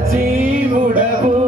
సజీవుడవు